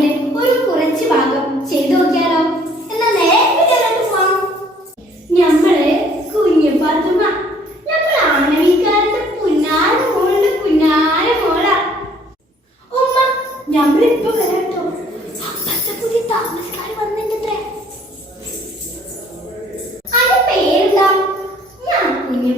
അതിന്റെ ഒരു കുറച്ച് ഭാഗം ചെയ്തു നോക്കിയാലോ? എന്നാ നേരെ ഞമ്മൾ കുഞ്ഞു പാത്തുമ്മ ഞമ്മൾ ആണവിക്കാരന്റെ മോള. ഉമ്മ ഞാൻ കുഞ്ഞു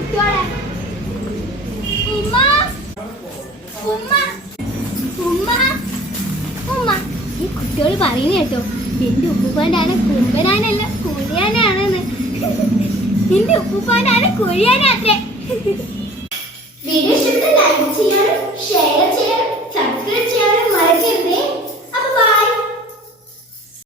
കുട്ടിയോളെ ഉമ്മ ഉമ്മ ഉമ്മ ഉമ്മ. ഈ കുട്ടിയോട് പറയുന്ന കേട്ടോ എന്റെ ഉപ്പുപ്പാന്റെ കുമ്പനാനല്ല കുഴിയാനാണെന്ന്. നിന്റെ ഉപ്പുപ്പാന്റെ ആന വീഡിയോ ഇഷ്ടപ്പെട്ട് ലൈക്ക് ചെയ്യണം ഷെയർ ചെയ്യണം.